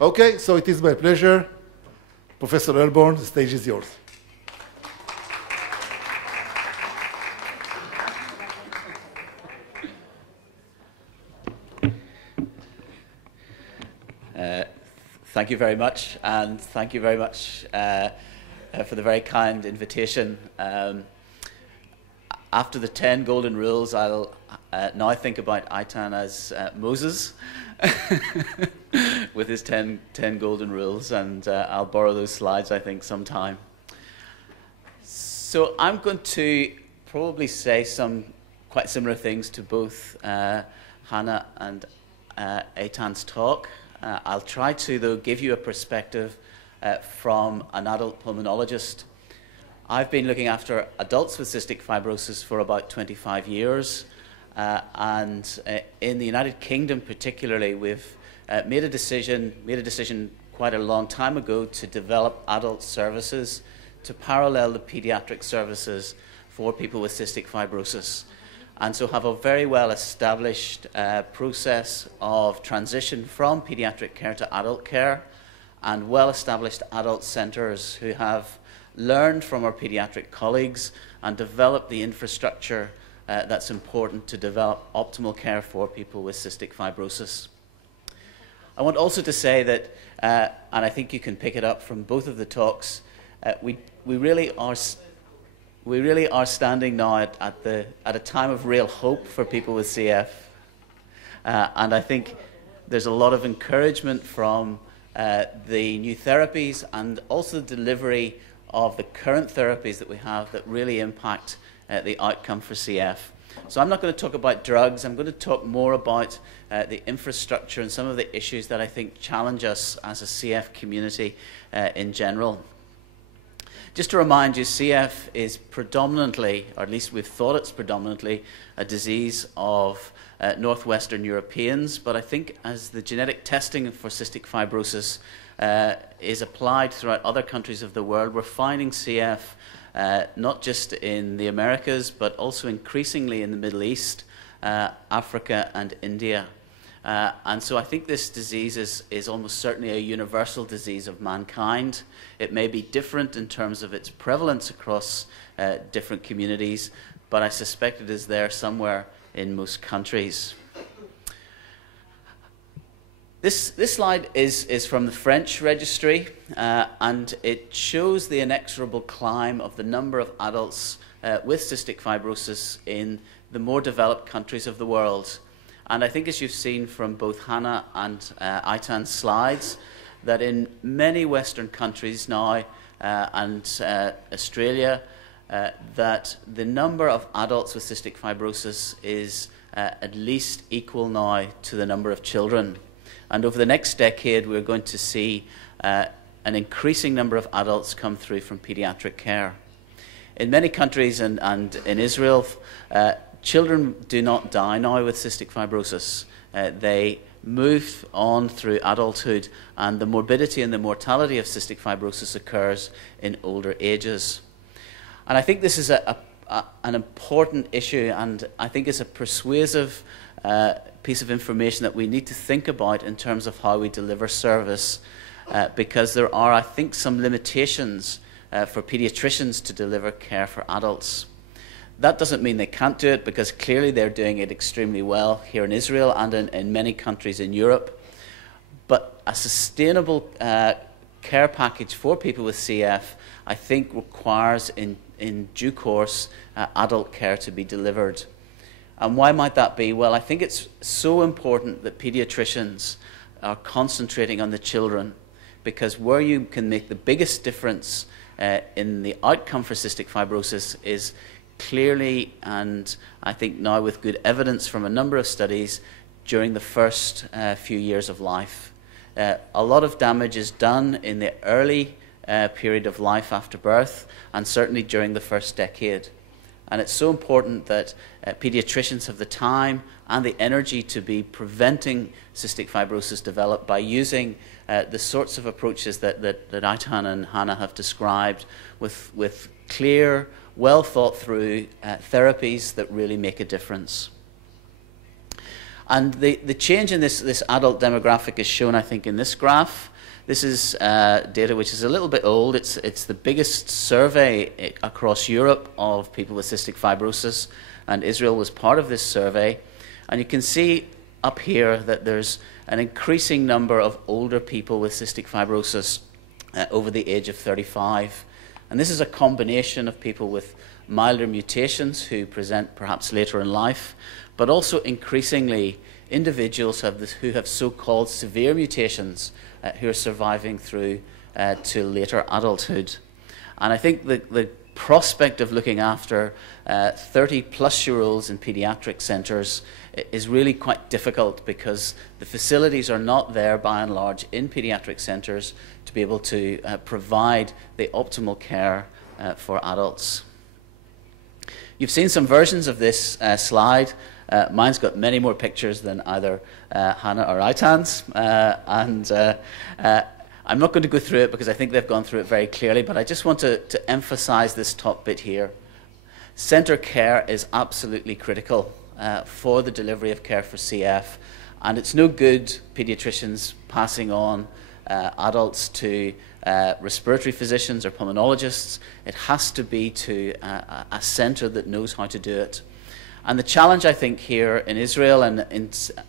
Okay, so it is my pleasure. Professor Elborn, the stage is yours. Thank you very much, and thank you very much for the very kind invitation. After the 10 golden rules, I'll now think about Eitan as Moses with his 10 golden rules, and I'll borrow those slides, I think, sometime. So I'm going to probably say some quite similar things to both Hannah and Eitan's talk. I'll try to, though, give you a perspective from an adult pulmonologist. I've been looking after adults with cystic fibrosis for about 25 years, and in the United Kingdom particularly, we've made a decision quite a long time ago to develop adult services to parallel the pediatric services for people with cystic fibrosis, and so have a very well-established process of transition from pediatric care to adult care, and well-established adult centres who have learned from our pediatric colleagues and developed the infrastructure that's important to develop optimal care for people with cystic fibrosis. I want also to say that, and I think you can pick it up from both of the talks, we really are standing now at a time of real hope for people with CF, and I think there's a lot of encouragement from the new therapies and also the delivery of the current therapies that we have that really impact the outcome for CF. So I'm not going to talk about drugs. I'm going to talk more about the infrastructure and some of the issues that I think challenge us as a CF community in general. Just to remind you, CF is predominantly, or at least we've thought it's predominantly, a disease of Northwestern Europeans, but I think as the genetic testing for cystic fibrosis is applied throughout other countries of the world, we're finding CF not just in the Americas, but also increasingly in the Middle East, Africa, and India. And so I think this disease is almost certainly a universal disease of mankind. It may be different in terms of its prevalence across different communities, but I suspect it is there somewhere in most countries. This slide is from the French registry, and it shows the inexorable climb of the number of adults with cystic fibrosis in the more developed countries of the world. And I think, as you've seen from both Hannah and Eitan's slides, that in many Western countries now and Australia, that the number of adults with cystic fibrosis is at least equal now to the number of children. And over the next decade, we're going to see an increasing number of adults come through from pediatric care. In many countries and in Israel, children do not die now with cystic fibrosis. They move on through adulthood, and the morbidity and the mortality of cystic fibrosis occurs in older ages. And I think this is an important issue, and I think it's a persuasive piece of information that we need to think about in terms of how we deliver service, because there are, I think, some limitations for pediatricians to deliver care for adults. That doesn't mean they can't do it, because clearly they're doing it extremely well here in Israel and in many countries in Europe. But a sustainable care package for people with CF, I think, requires in due course adult care to be delivered. And why might that be? Well, I think it's so important that pediatricians are concentrating on the children, because where you can make the biggest difference in the outcome for cystic fibrosis is clearly, and I think now with good evidence from a number of studies, during the first few years of life. A lot of damage is done in the early period of life after birth, and certainly during the first decade. And it's so important that pediatricians have the time and the energy to be preventing cystic fibrosis develop by using the sorts of approaches that Eitan and Hannah have described, with clear, well thought through therapies that really make a difference. And the change in this adult demographic is shown, I think, in this graph. This is data which is a little bit old. It's the biggest survey across Europe of people with cystic fibrosis, and Israel was part of this survey. And you can see up here that there's an increasing number of older people with cystic fibrosis over the age of 35. And this is a combination of people with milder mutations who present perhaps later in life, but also increasingly individuals who have so-called severe mutations who are surviving through to later adulthood. And I think the prospect of looking after 30-plus-year-olds in pediatric centres is really quite difficult because the facilities are not there, by and large, in pediatric centres to be able to provide the optimal care for adults. You've seen some versions of this slide. Mine's got many more pictures than either Hannah or Aitan's, I'm not going to go through it because I think they've gone through it very clearly, but I just want to emphasize this top bit here. Centre care is absolutely critical for the delivery of care for CF, and it's no good paediatricians passing on adults to respiratory physicians or pulmonologists. It has to be to a centre that knows how to do it. And the challenge, I think, here in Israel and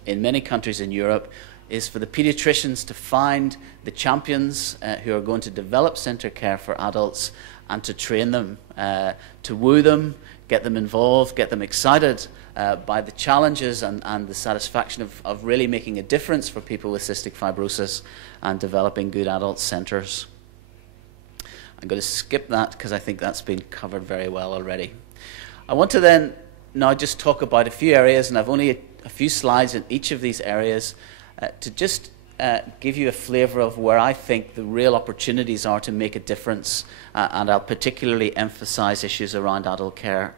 in many countries in Europe is for the paediatricians to find the champions who are going to develop centre care for adults and to train them, to woo them, get them involved, get them excited by the challenges and the satisfaction of really making a difference for people with cystic fibrosis and developing good adult centres. I'm going to skip that because I think that's been covered very well already. I want to then now just talk about a few areas, and I've only a few slides in each of these areas to just give you a flavour of where I think the real opportunities are to make a difference, and I'll particularly emphasise issues around adult care.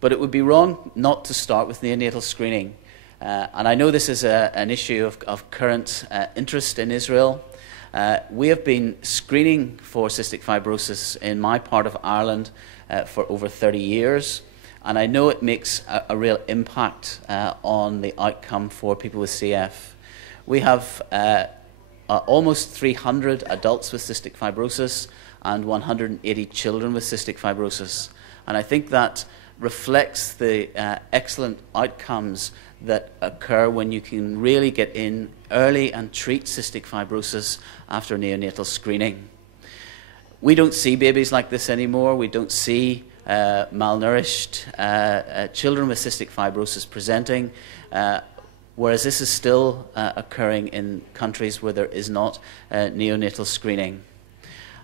But it would be wrong not to start with neonatal screening. And I know this is an issue of current interest in Israel. We have been screening for cystic fibrosis in my part of Ireland for over 30 years. And I know it makes a real impact on the outcome for people with CF. We have almost 300 adults with cystic fibrosis and 180 children with cystic fibrosis. And I think that reflects the excellent outcomes that occur when you can really get in early and treat cystic fibrosis after neonatal screening. We don't see babies like this anymore. We don't see malnourished children with cystic fibrosis presenting, whereas this is still occurring in countries where there is not neonatal screening.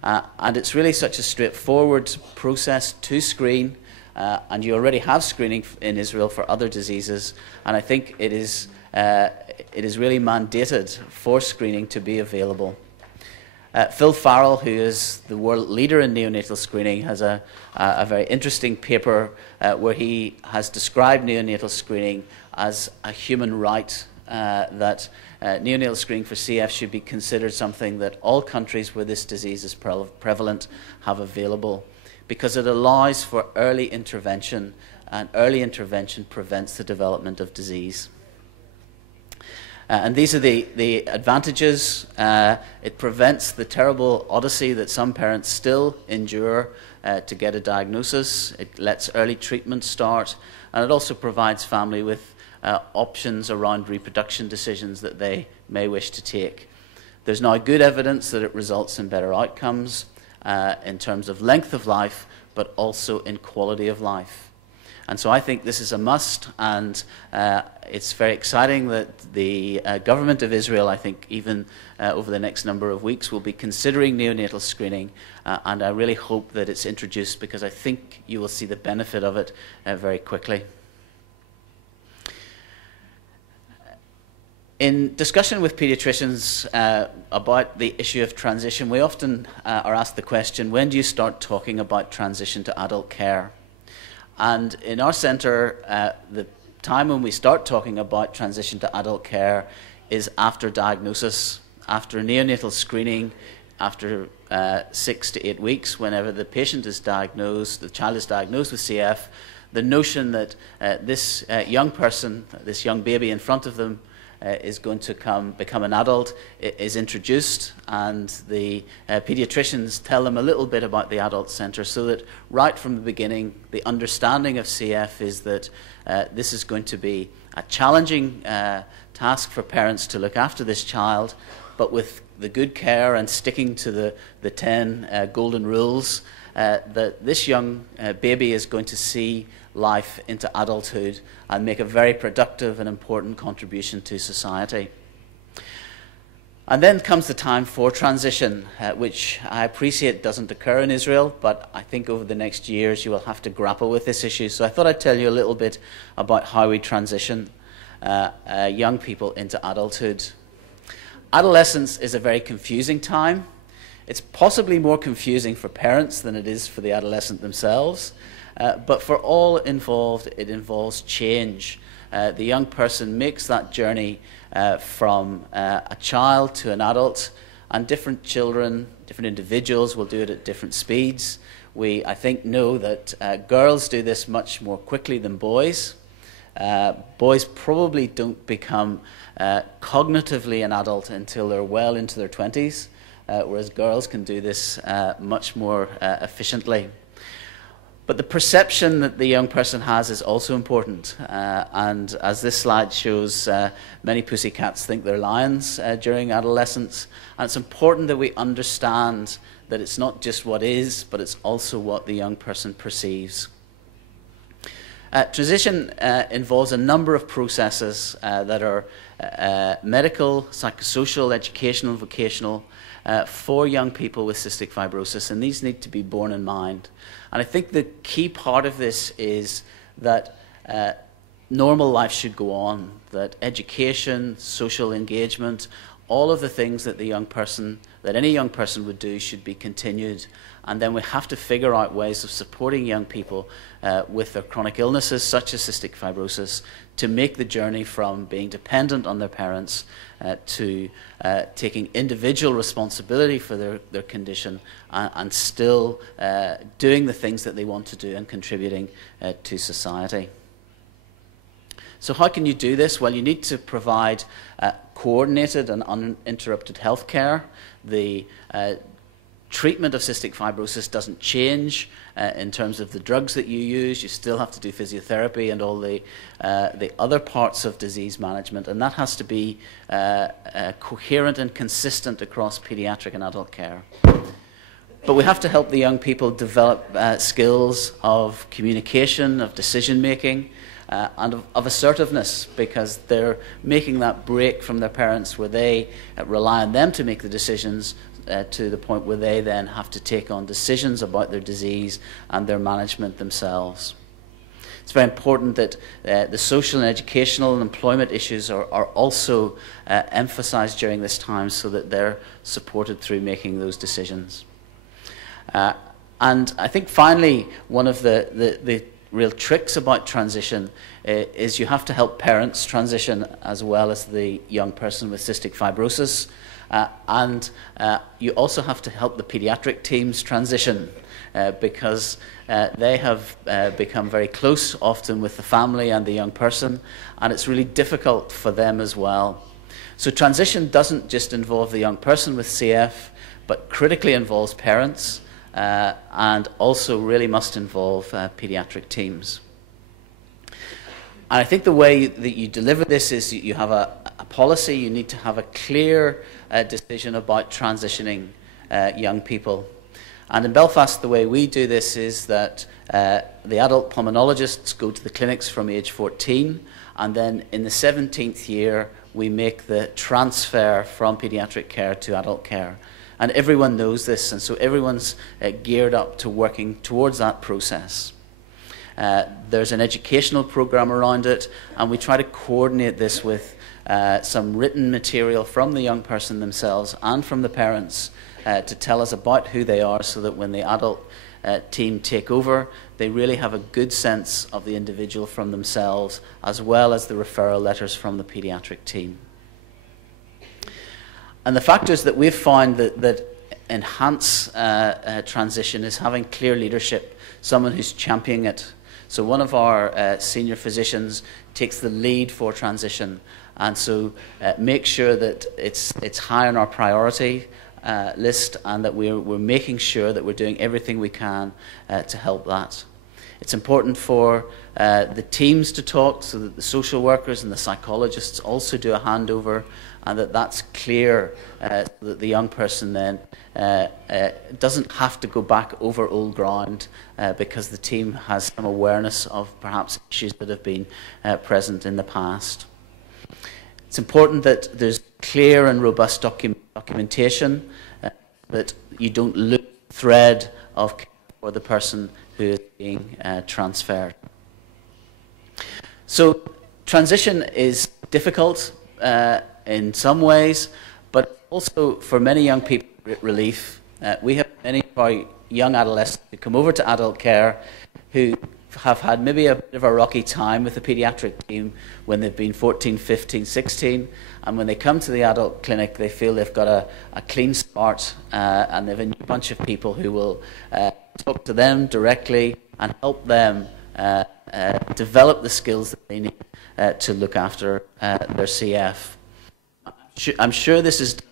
And it's really such a straightforward process to screen, and you already have screening in Israel for other diseases, and I think it is really mandated for screening to be available. Phil Farrell, who is the world leader in neonatal screening, has a very interesting paper where he has described neonatal screening as a human right, that neonatal screening for CF should be considered something that all countries where this disease is prevalent have available, because it allows for early intervention, and early intervention prevents the development of disease. And these are the advantages. It prevents the terrible odyssey that some parents still endure to get a diagnosis. It lets early treatment start, and it also provides family with options around reproduction decisions that they may wish to take. There's now good evidence that it results in better outcomes in terms of length of life, but also in quality of life. And so I think this is a must, and it's very exciting that the government of Israel, I think even over the next number of weeks, will be considering neonatal screening, and I really hope that it's introduced because I think you will see the benefit of it very quickly. In discussion with paediatricians about the issue of transition, we often are asked the question, when do you start talking about transition to adult care? And in our centre, the time when we start talking about transition to adult care is after diagnosis, after neonatal screening, after 6 to 8 weeks, whenever the patient is diagnosed, the child is diagnosed with CF, the notion that this young person, this young baby in front of them, is going to become an adult is introduced, and the pediatricians tell them a little bit about the adult centre, so that right from the beginning the understanding of CF is that this is going to be a challenging task for parents to look after this child, but with the good care and sticking to the 10 golden rules, that this young baby is going to see life into adulthood and make a very productive and important contribution to society. And then comes the time for transition, which I appreciate doesn't occur in Israel, but I think over the next years you will have to grapple with this issue. So I thought I'd tell you a little bit about how we transition young people into adulthood. Adolescence is a very confusing time. It's possibly more confusing for parents than it is for the adolescent themselves. But for all involved, it involves change. The young person makes that journey from a child to an adult, and different children, different individuals will do it at different speeds. We, I think, know that girls do this much more quickly than boys. Boys probably don't become cognitively an adult until they're well into their 20s, whereas girls can do this much more efficiently. But the perception that the young person has is also important. And as this slide shows, many pussycats think they're lions during adolescence. And it's important that we understand that it's not just what is, but it's also what the young person perceives. Transition involves a number of processes that are medical, psychosocial, educational, vocational, for young people with cystic fibrosis, and these need to be borne in mind. And I think the key part of this is that normal life should go on, that education, social engagement, all of the things that any young person would do should be continued. And then we have to figure out ways of supporting young people with their chronic illnesses, such as cystic fibrosis, to make the journey from being dependent on their parents to taking individual responsibility for their condition and still doing the things that they want to do and contributing to society. So how can you do this? Well, you need to provide coordinated and uninterrupted health care. The treatment of cystic fibrosis doesn't change in terms of the drugs that you use. You still have to do physiotherapy and all the other parts of disease management, and that has to be coherent and consistent across pediatric and adult care. But we have to help the young people develop skills of communication, of decision making, and of assertiveness, because they're making that break from their parents where they rely on them to make the decisions to the point where they then have to take on decisions about their disease and their management themselves. It's very important that the social and educational and employment issues are also emphasized during this time so that they're supported through making those decisions. And I think finally, one of the real tricks about transition is you have to help parents transition as well as the young person with cystic fibrosis. And you also have to help the pediatric teams transition because they have become very close often with the family and the young person, and it's really difficult for them as well. So transition doesn't just involve the young person with CF, but critically involves parents and also really must involve pediatric teams. And I think the way that you deliver this is you have a policy. You need to have a clear decision about transitioning young people. And in Belfast, the way we do this is that the adult pulmonologists go to the clinics from age 14, and then in the 17th year, we make the transfer from pediatric care to adult care. And everyone knows this, and so everyone's geared up to working towards that process. There's an educational program around it, and we try to coordinate this with some written material from the young person themselves and from the parents to tell us about who they are, so that when the adult team take over, they really have a good sense of the individual from themselves, as well as the referral letters from the pediatric team. And the factors that we've found that enhance transition is having clear leadership, someone who's championing it, So one of our senior physicians takes the lead for transition, and so make sure that it's high on our priority list, and that we're making sure that we're doing everything we can to help that. It's important for the teams to talk, so that the social workers and the psychologists also do a handover, and that's clear, so that the young person then doesn't have to go back over old ground because the team has some awareness of perhaps issues that have been present in the past. It's important that there's clear and robust documentation, that you don't lose the thread of care for the person who is being transferred. So transition is difficult in some ways, but also for many young people, relief. We have many of our young adolescents who come over to adult care who have had maybe a bit of a rocky time with the paediatric team when they've been 14, 15, 16, and when they come to the adult clinic they feel they've got a clean start, and they've a new bunch of people who will talk to them directly and help them develop the skills that they need to look after their CF. I'm sure this is done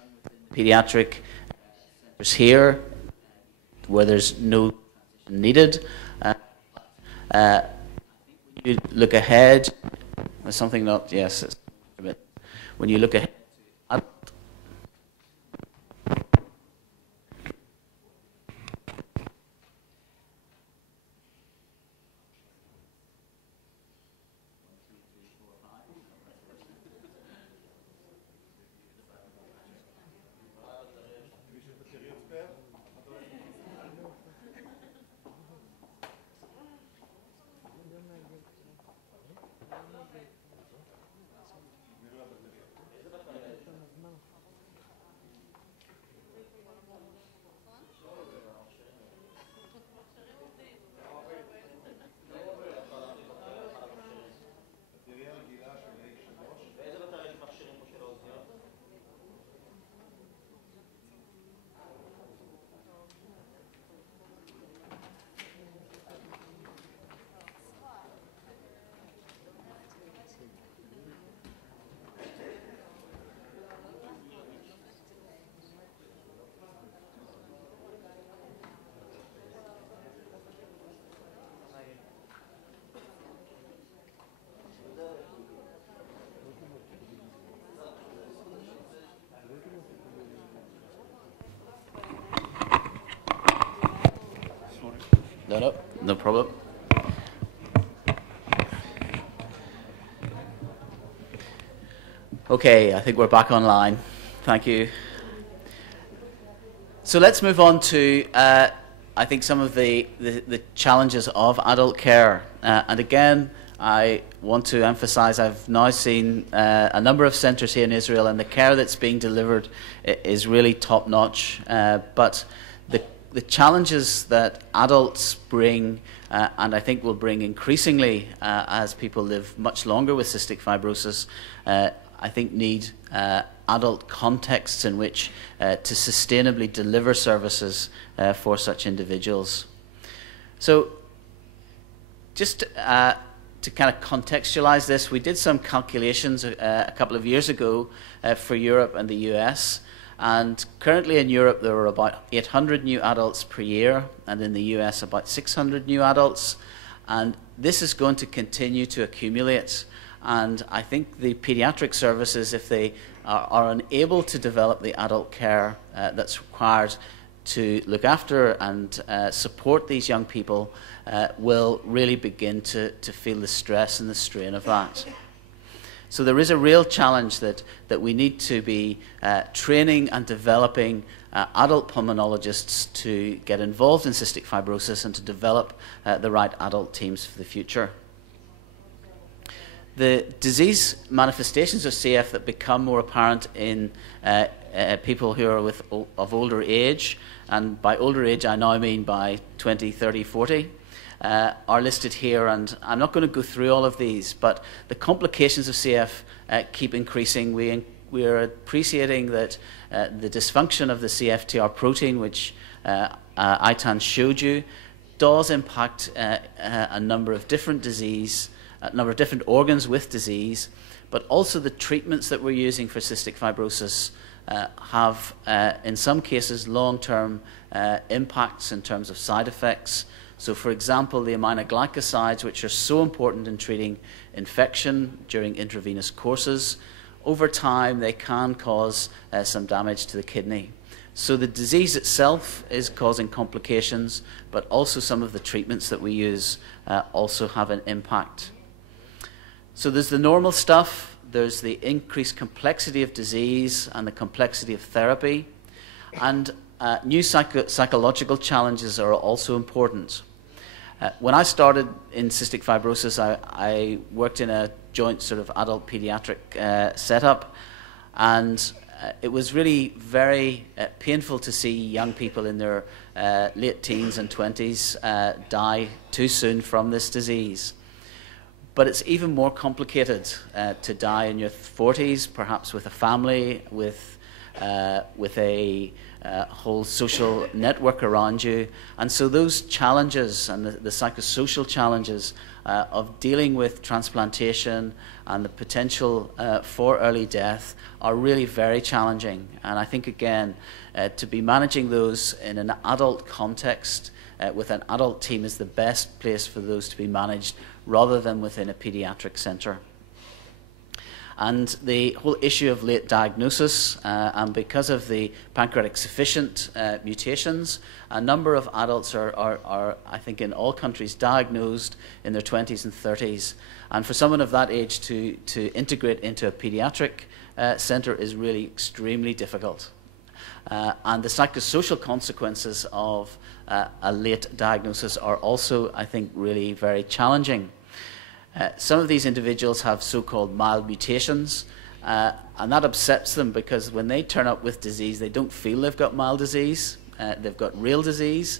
in pediatric centres here where there's no transition needed. You look ahead, there's something not, yes, it's a bit, when you look ahead to adult, No problem. Okay, I think we're back online. Thank you. So let's move on to, I think, some of the challenges of adult care. And again, I want to emphasize I've now seen a number of centres here in Israel, and the care that's being delivered is really top-notch. But the challenges that adults bring, and I think will bring increasingly as people live much longer with cystic fibrosis, I think need adult contexts in which to sustainably deliver services for such individuals. So just to kind of contextualize this, we did some calculations a couple of years ago for Europe and the US. And currently in Europe there are about 800 new adults per year, and in the US about 600 new adults. And this is going to continue to accumulate. And I think the paediatric services, if they are unable to develop the adult care that's required to look after and support these young people, will really begin to feel the stress and the strain of that. So there is a real challenge that we need to be training and developing adult pulmonologists to get involved in cystic fibrosis and to develop the right adult teams for the future. The disease manifestations of CF that become more apparent in people who are of older age, and by older age I now mean by 20, 30, 40, are listed here, and I'm not going to go through all of these, but the complications of CF keep increasing. We are appreciating that the dysfunction of the CFTR protein, which Aitan showed you, does impact a number of different organs with disease, but also the treatments that we're using for cystic fibrosis have, in some cases, long-term impacts in terms of side effects. So, for example, the aminoglycosides, which are so important in treating infection during intravenous courses, over time they can cause some damage to the kidney. So the disease itself is causing complications, but also some of the treatments that we use also have an impact. So there's the normal stuff, there's the increased complexity of disease and the complexity of therapy, and new psychological challenges are also important. When I started in cystic fibrosis, I worked in a joint sort of adult pediatric setup, and it was really very painful to see young people in their late teens and 20s die too soon from this disease. But it's even more complicated to die in your 40s, perhaps with a family, with a whole social network around you. And so those challenges and the psychosocial challenges of dealing with transplantation and the potential for early death are really very challenging. And I think, again, to be managing those in an adult context with an adult team is the best place for those to be managed rather than within a pediatric centre. And the whole issue of late diagnosis, and because of the pancreatic sufficient mutations, a number of adults are, I think, in all countries diagnosed in their 20s and 30s. And for someone of that age to integrate into a pediatric centre is really extremely difficult. And the psychosocial consequences of a late diagnosis are also, I think, really very challenging. Some of these individuals have so-called mild mutations, and that upsets them because when they turn up with disease, they don't feel they've got mild disease, they've got real disease,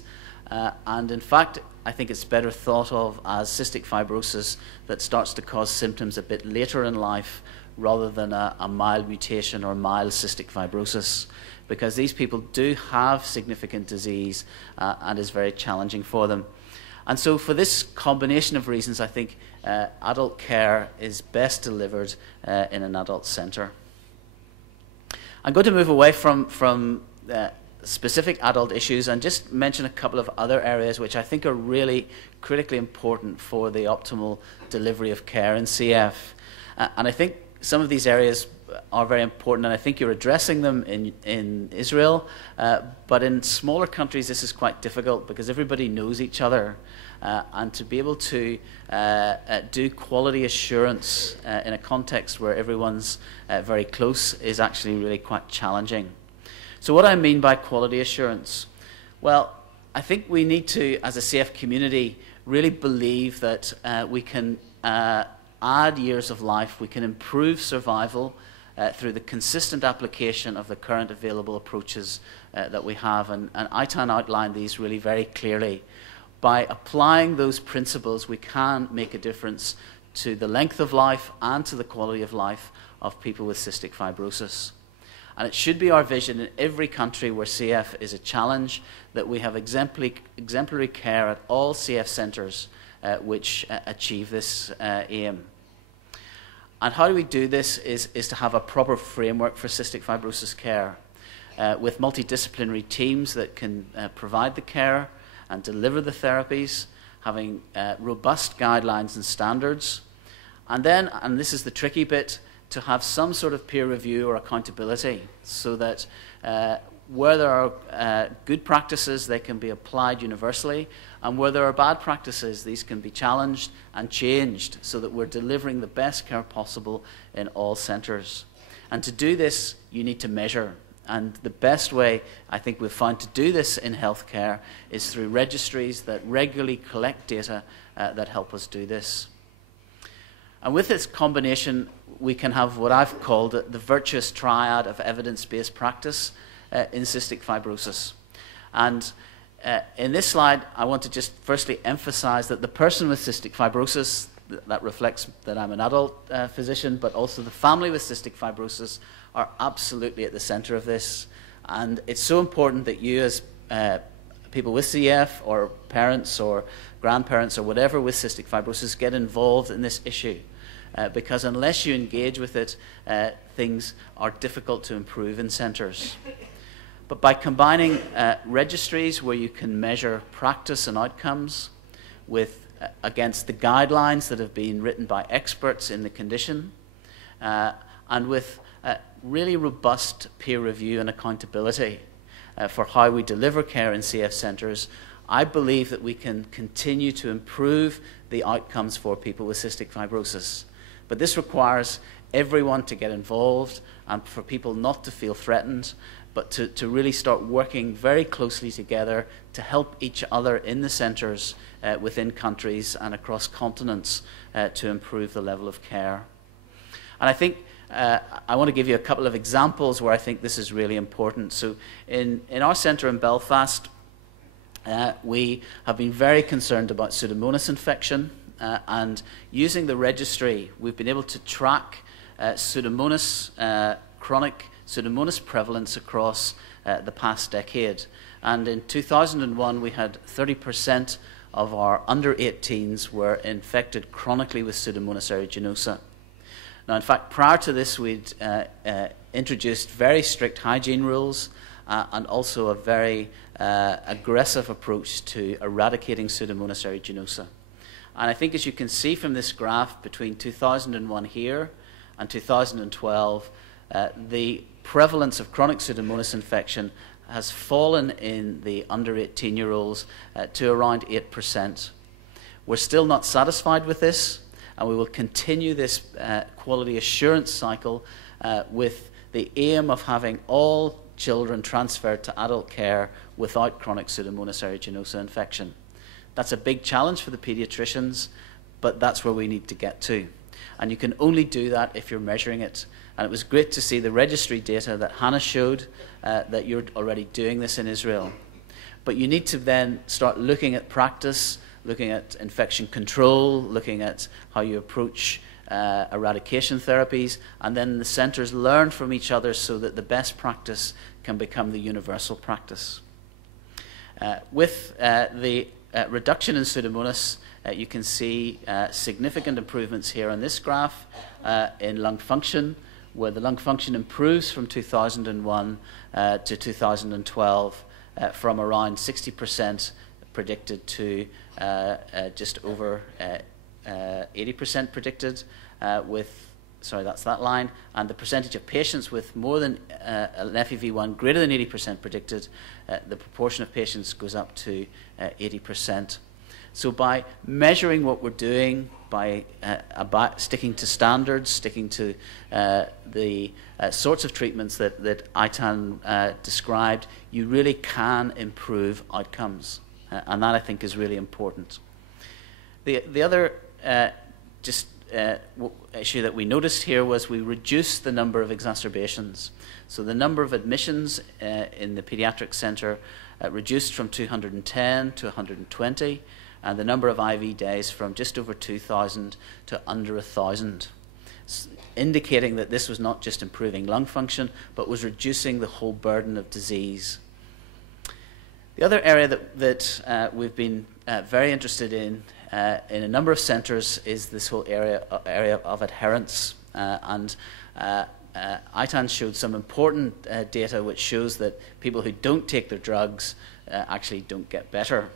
and in fact, I think it's better thought of as cystic fibrosis that starts to cause symptoms a bit later in life rather than a mild mutation or mild cystic fibrosis, because these people do have significant disease and is very challenging for them. And so for this combination of reasons, I think adult care is best delivered in an adult centre. I'm going to move away from specific adult issues and just mention a couple of other areas which I think are really critically important for the optimal delivery of care in CF. And I think some of these areas are very important, and I think you're addressing them in Israel, but in smaller countries this is quite difficult because everybody knows each other, and to be able to do quality assurance in a context where everyone's very close is actually really quite challenging. So what I mean by quality assurance? Well, I think we need to, as a CF community, really believe that we can add years of life, we can improve survival through the consistent application of the current available approaches that we have. And ITAN outlined these really very clearly. By applying those principles, we can make a difference to the length of life and to the quality of life of people with cystic fibrosis. And it should be our vision in every country where CF is a challenge that we have exemplary care at all CF centres which achieve this aim. And how do we do this is to have a proper framework for cystic fibrosis care with multidisciplinary teams that can provide the care and deliver the therapies, having robust guidelines and standards. And then, and this is the tricky bit, to have some sort of peer review or accountability so that where there are good practices, they can be applied universally, and where there are bad practices, these can be challenged and changed so that we're delivering the best care possible in all centres. And to do this, you need to measure. And the best way, I think, we've found to do this in healthcare is through registries that regularly collect data that help us do this. And with this combination, we can have what I've called the virtuous triad of evidence-based practice in cystic fibrosis. And in this slide, I want to just firstly emphasize that the person with cystic fibrosis, that reflects that I'm an adult physician, but also the family with cystic fibrosis are absolutely at the center of this. And it's so important that you as people with CF or parents or grandparents or whatever with cystic fibrosis get involved in this issue. Because unless you engage with it, things are difficult to improve in centres. But by combining registries where you can measure practice and outcomes with against the guidelines that have been written by experts in the condition, and with really robust peer review and accountability for how we deliver care in CF centres, I believe that we can continue to improve the outcomes for people with cystic fibrosis. But this requires everyone to get involved and for people not to feel threatened, but to really start working very closely together to help each other in the centres within countries and across continents to improve the level of care. And I think I want to give you a couple of examples where I think this is really important. So in our centre in Belfast, we have been very concerned about Pseudomonas infection, and using the registry, we've been able to track Pseudomonas, chronic Pseudomonas prevalence across the past decade. And in 2001, we had 30% of our under 18s were infected chronically with Pseudomonas aeruginosa. Now, in fact, prior to this, we'd introduced very strict hygiene rules and also a very aggressive approach to eradicating Pseudomonas aeruginosa. And I think, as you can see from this graph, between 2001 here and 2012, the prevalence of chronic Pseudomonas infection has fallen in the under 18-year-olds to around 8%. We're still not satisfied with this, and we will continue this quality assurance cycle with the aim of having all children transferred to adult care without chronic Pseudomonas aeruginosa infection. That's a big challenge for the paediatricians, but that's where we need to get to. And you can only do that if you're measuring it. And it was great to see the registry data that Hannah showed, that you're already doing this in Israel. But you need to then start looking at practice, looking at infection control, looking at how you approach eradication therapies, and then the centres learn from each other so that the best practice can become the universal practice. With the reduction in Pseudomonas, you can see significant improvements here on this graph in lung function, where the lung function improves from 2001 to 2012 from around 60% predicted to just over 80% predicted sorry, that's that line, and the percentage of patients with more than an FEV1 greater than 80% predicted, the proportion of patients goes up to 80%. So by measuring what we're doing, by sticking to standards, sticking to the sorts of treatments that Aitan described, you really can improve outcomes. And that, I think, is really important. The other issue that we noticed here was we reduced the number of exacerbations. So the number of admissions in the paediatric centre reduced from 210 to 120, and the number of IV days from just over 2,000 to under 1,000, indicating that this was not just improving lung function, but was reducing the whole burden of disease. The other area that we've been very interested in a number of centres is this whole area of adherence. And Aitan showed some important data which shows that people who don't take their drugs actually don't get better.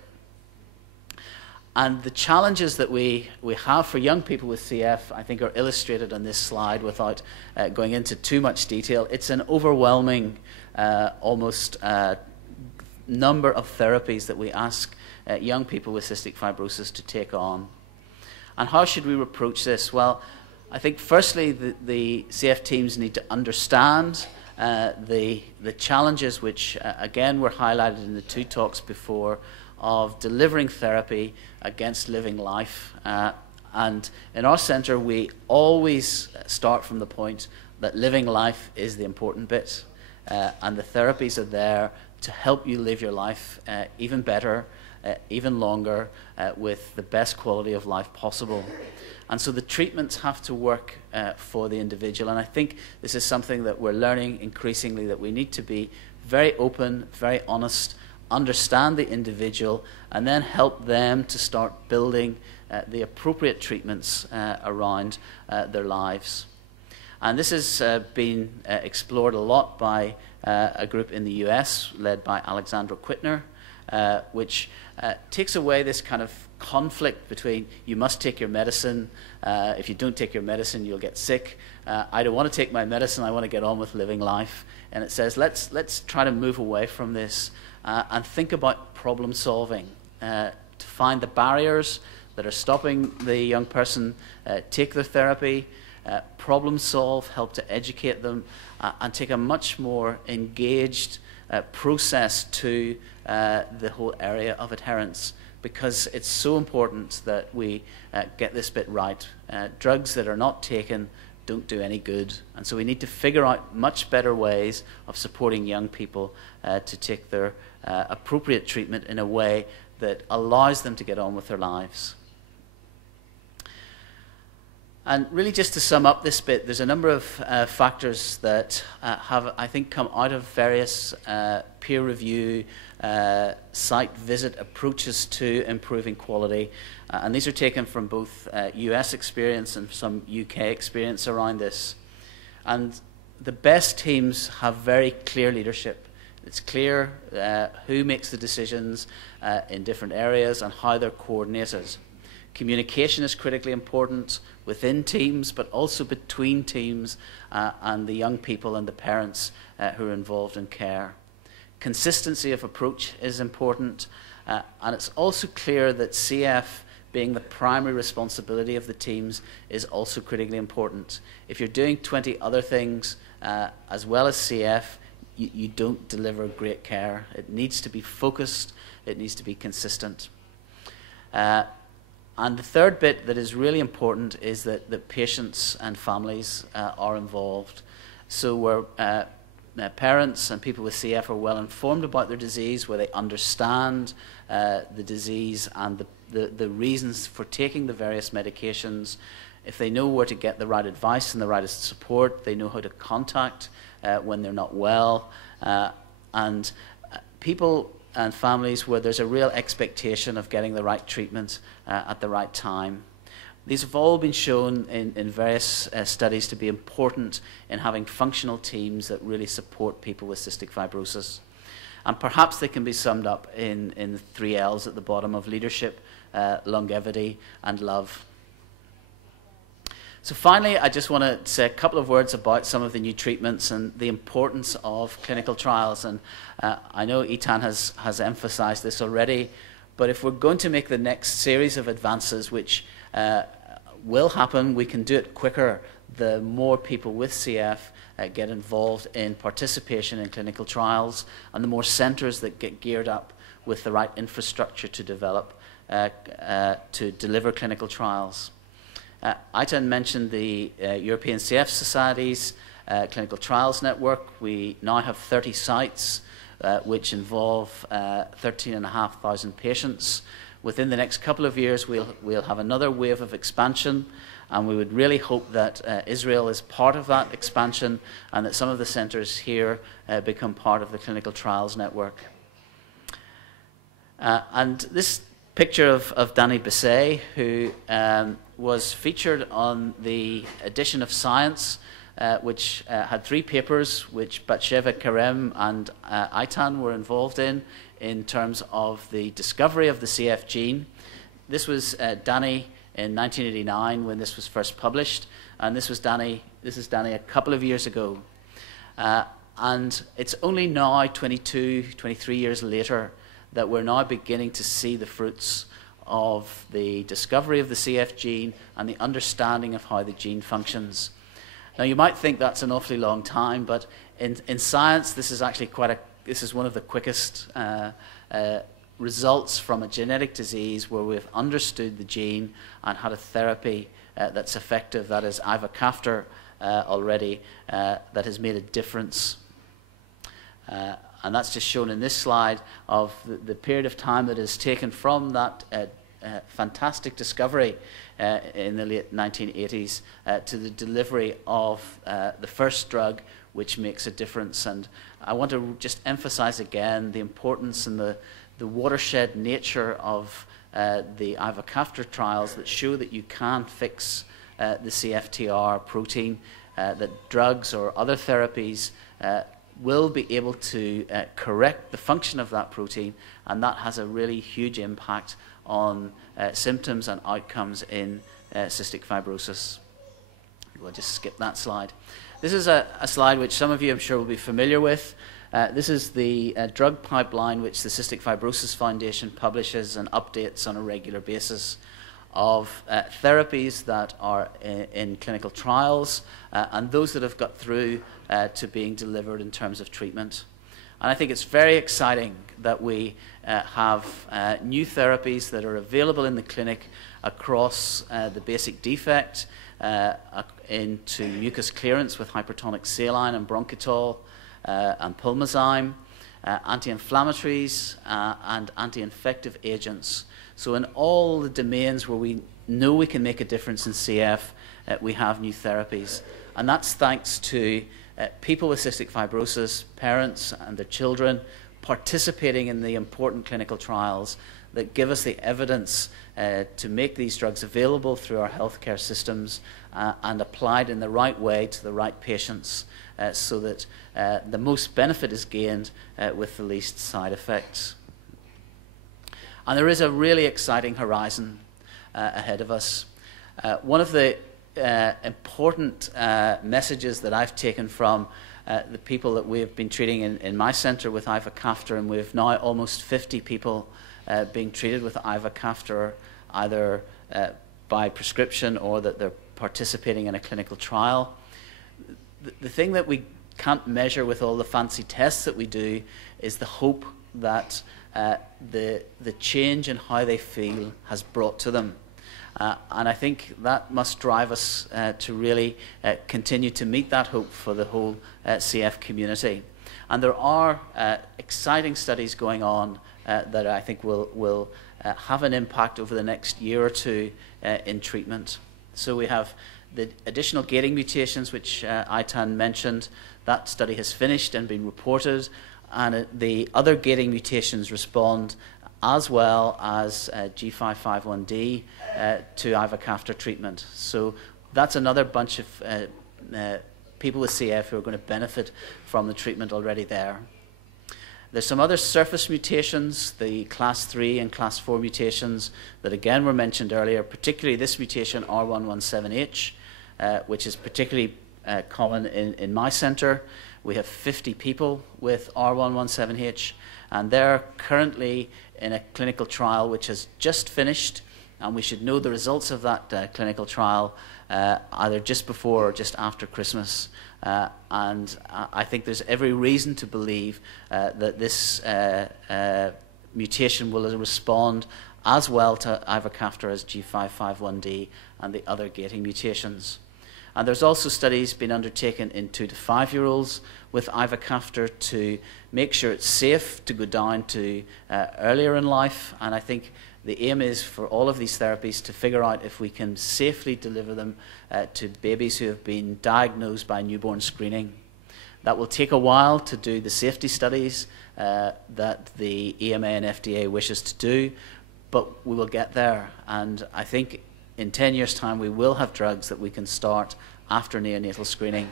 And the challenges that we have for young people with CF, I think, are illustrated on this slide without going into too much detail. It's an overwhelming, almost number of therapies that we ask young people with cystic fibrosis to take on. And how should we approach this? Well, I think firstly the CF teams need to understand the challenges which, again, were highlighted in the two talks before, of delivering therapy against living life. And in our centre, we always start from the point that living life is the important bit. And the therapies are there to help you live your life even better, even longer, with the best quality of life possible. And so the treatments have to work for the individual. And I think this is something that we're learning increasingly, that we need to be very open, very honest understand the individual, and then help them to start building the appropriate treatments around their lives. And this has been explored a lot by a group in the US led by Alexandra Quittner, which takes away this kind of conflict between you must take your medicine, if you don't take your medicine you'll get sick, I don't want to take my medicine, I want to get on with living life. And it says let's try to move away from this and think about problem solving, to find the barriers that are stopping the young person take their therapy, problem solve, help to educate them, and take a much more engaged process to the whole area of adherence, because it's so important that we get this bit right. Drugs that are not taken don't do any good, and so we need to figure out much better ways of supporting young people to take their appropriate treatment in a way that allows them to get on with their lives. And really, just to sum up this bit, there's a number of factors that have, I think, come out of various peer review, site visit approaches to improving quality. And these are taken from both US experience and some UK experience around this. And the best teams have very clear leadership. It's clear who makes the decisions in different areas and how they're coordinated. Communication is critically important within teams, but also between teams and the young people and the parents who are involved in care. Consistency of approach is important, and it's also clear that CF, being the primary responsibility of the teams, is also critically important. If you're doing 20 other things as well as CF, you don't deliver great care. It needs to be focused, it needs to be consistent. And the third bit that is really important is that the patients and families are involved. So where parents and people with CF are well informed about their disease, where they understand the disease and the reasons for taking the various medications, if they know where to get the right advice and the right support, they know how to contact when they're not well, and people and families where there's a real expectation of getting the right treatment at the right time. These have all been shown in various studies to be important in having functional teams that really support people with cystic fibrosis. And perhaps they can be summed up in the 3 L's at the bottom of leadership, longevity, and love. So finally, I just want to say a couple of words about some of the new treatments and the importance of clinical trials. And I know Eitan has emphasized this already, but if we're going to make the next series of advances, which will happen, we can do it quicker, the more people with CF get involved in participation in clinical trials, and the more centres that get geared up with the right infrastructure to develop, to deliver clinical trials. Eitan mentioned the European CF Society's Clinical Trials Network. We now have 30 sites which involve 13,500 patients. Within the next couple of years, we'll have another wave of expansion, and we would really hope that Israel is part of that expansion and that some of the centres here become part of the Clinical Trials Network. And this picture of Danny Bisset, who was featured on the edition of Science, which had 3 papers which Batsheva Karem and Eitan were involved in terms of the discovery of the CF gene. This was Danny in 1989 when this was first published, and this is Danny a couple of years ago. And it's only now, 22, 23 years later, that we're now beginning to see the fruits of the discovery of the CF gene and the understanding of how the gene functions. Now, you might think that's an awfully long time, but in science, this is actually this is one of the quickest results from a genetic disease where we've understood the gene and had a therapy that's effective, that is ivacaftor already, that has made a difference. And that's just shown in this slide of the period of time that is taken from that fantastic discovery in the late 1980s to the delivery of the first drug, which makes a difference. And I want to just emphasize again the importance and the watershed nature of the ivacaftor trials that show that you can fix the CFTR protein, that drugs or other therapies will be able to correct the function of that protein, and that has a really huge impact on symptoms and outcomes in cystic fibrosis. We'll just skip that slide. This is a slide which some of you I'm sure will be familiar with. This is the drug pipeline which the Cystic Fibrosis Foundation publishes and updates on a regular basis of therapies that are in clinical trials and those that have got through to being delivered in terms of treatment. And I think it's very exciting that we have new therapies that are available in the clinic across the basic defect into mucus clearance with hypertonic saline and bronchitol and pulmozyme, anti-inflammatories and anti-infective agents. So in all the domains where we know we can make a difference in CF, we have new therapies. And that's thanks to people with cystic fibrosis, parents and their children, participating in the important clinical trials that give us the evidence to make these drugs available through our healthcare systems and applied in the right way to the right patients so that the most benefit is gained with the least side effects. And there is a really exciting horizon ahead of us. One of the important messages that I've taken from the people that we have been treating in my centre with ivacaftor, and we have now almost 50 people being treated with ivacaftor either by prescription or that they're participating in a clinical trial. The thing that we can't measure with all the fancy tests that we do is the hope that the change in how they feel has brought to them. And I think that must drive us to really continue to meet that hope for the whole CF community. And there are exciting studies going on that I think will have an impact over the next year or two in treatment. So we have the additional gating mutations, which Aitan mentioned. That study has finished and been reported, and the other gating mutations respond as well as G551D to ivacaftor treatment. So that's another bunch of people with CF who are going to benefit from the treatment already there. There's some other surface mutations, the class 3 and class 4 mutations that again were mentioned earlier, particularly this mutation R117H, which is particularly common in my centre. We have 50 people with R117H, and they're currently in a clinical trial which has just finished, and we should know the results of that clinical trial either just before or just after Christmas. And I think there's every reason to believe that this mutation will respond as well to ivacaftor as G551D and the other gating mutations. And there's also studies being undertaken in 2 to 5-year-olds with ivacaftor to make sure it's safe to go down to earlier in life. And I think the aim is for all of these therapies to figure out if we can safely deliver them to babies who have been diagnosed by newborn screening. That will take a while to do the safety studies that the EMA and FDA wishes to do, but we will get there. And I think in 10 years' time, we will have drugs that we can start after neonatal screening.